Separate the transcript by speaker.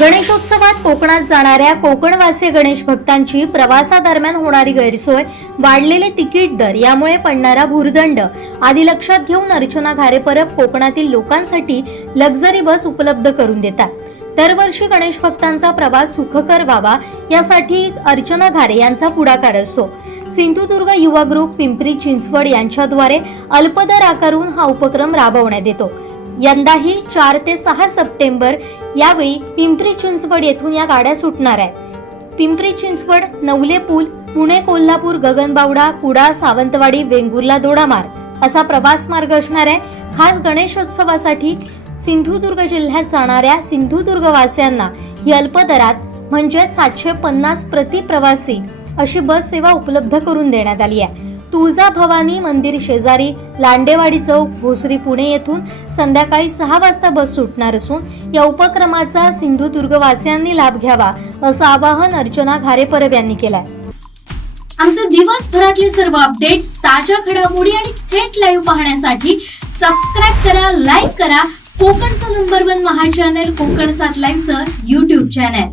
Speaker 1: गणेशोत्सवात कोकणात जाणाऱ्या कोकणवासी गणेश भक्तांची प्रवासादरम्यान होणारी गैरसोय वाढलेले तिकीट दर यामुळे पडणारा भूर्दंड. आदी लक्षात घेऊन अर्चना घारे परब कोकणातील लोकांसाठी लक्झरी बस उपलब्ध करून देतात. दरवर्षी गणेश भक्तांचा प्रवास सुखकर व्हावा यासाठी अर्चना घारे यांचा पुढाकार असतो. सिंधुदुर्ग युवा ग्रुप पिंपरी चिंचवड यांच्याद्वारे अल्पदर आकारून हा उपक्रम राबवण्यात येतो. यंदाही चार ते सहा सप्टेंबर यावेळी पिंपरी चिंचवड येथून या गाड्या सुटणार आहेत. पिंपरी चिंचवड नवले पूल पुणे कोल्हापूर गगनबावडा कुडा सावंतवाडी वेंगुर्ला दोडामार्ग असा प्रवास मार्ग असणार आहे. खास गणेशोत्सवासाठी सिंधुदुर्ग जिल्ह्यात जाणाऱ्या सिंधुदुर्गवासियांना ही अल्प दरात म्हणजेच सातशे पन्नास प्रति प्रवासी अशी बस सेवा उपलब्ध करून देण्यात आली आहे. तुळजा भवानी मंदिर शेजारी लांडेवाडी चौक भोसरी पुणे येथून संध्याकाळी सहा वाजता बस सुटणार असून या उपक्रमाचा सिंधुदुर्गवासियांनी लाभ घ्यावा असं आवाहन अर्चना घारे परब यांनी केलंय.
Speaker 2: आमचे दिवसभरातले सर्व अपडेट्स ताज्या घडामोडी आणि थेट लाईव्ह पाहण्यासाठी सबस्क्राईब करा लाईक करा. कोकणचं नंबर वन महा चॅनल कोकण सात लाईनचं युट्यूब चॅनल